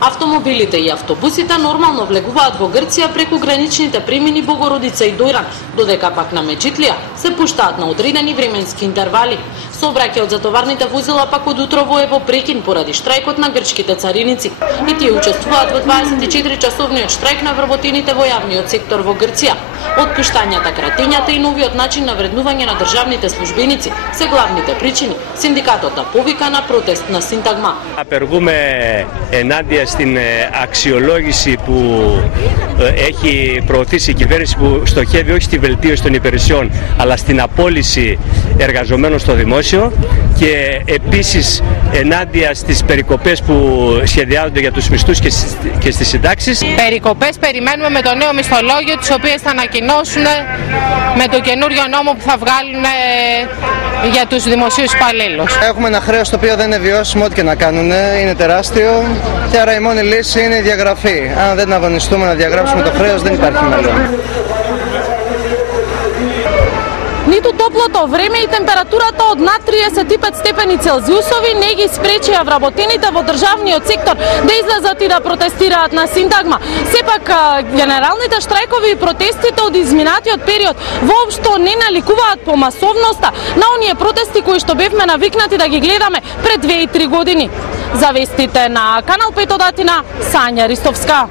Автомобилите и автобусите нормално влегуваат во Грција преку граничните премини Богородица и Дојран, додека пак на Мечитлија се пуштаат на одредени временски интервали. Сообраќајот за товарните возила пак од утрово е во прекин поради штрајкот на грчките цариници. И тие учествуваат во 24-часовниот штрајк на вработените во јавниот сектор во Грција. Отпуштањата, кратењата и новиот начин на вреднување на државните службеници се главните причини. Синдикатот повика на протест на Sintagma. Απεργούμε ενάντια στην αξιολόγηση που έχει προωθήσει η κυβέρνηση, που στοχεύει όχι στη βελτίωση των υπηρεσιών αλλά στην απόλυση εργαζομένων στο δημόσιο, και επίσης ενάντια στις περικοπές που σχεδιάζονται για τους μισθούς και στις συντάξεις. Περικοπές περιμένουμε με το νέο μισθολόγιο, τις οποίες θα ανακοινώσουν με το καινούριο νόμο που θα βγάλουν για τους δημοσίους υπαλλήλους. Έχουμε ένα χρέος το οποίο δεν είναι βιώσιμο, ό,τι και να κάνουν, είναι τεράστιο, και άρα η μόνη λύση είναι η διαγραφή. Αν δεν αγωνιστούμε να διαγράψουμε το χρέος, δεν υπάρχει μέλλον. Ниту топлото време и температурата од над 35 степени Целзиусови не ги спречија вработените во државниот сектор да излезат и да протестираат на Sintagma. Сепак генералните штрајкови и протестите од изминатиот период воопшто не наликуваат по масовноста на оние протести кои што бевме навикнати да ги гледаме пред 2 и 3 години. За вестите на Канал 5 од Атина, Сања Ристовска.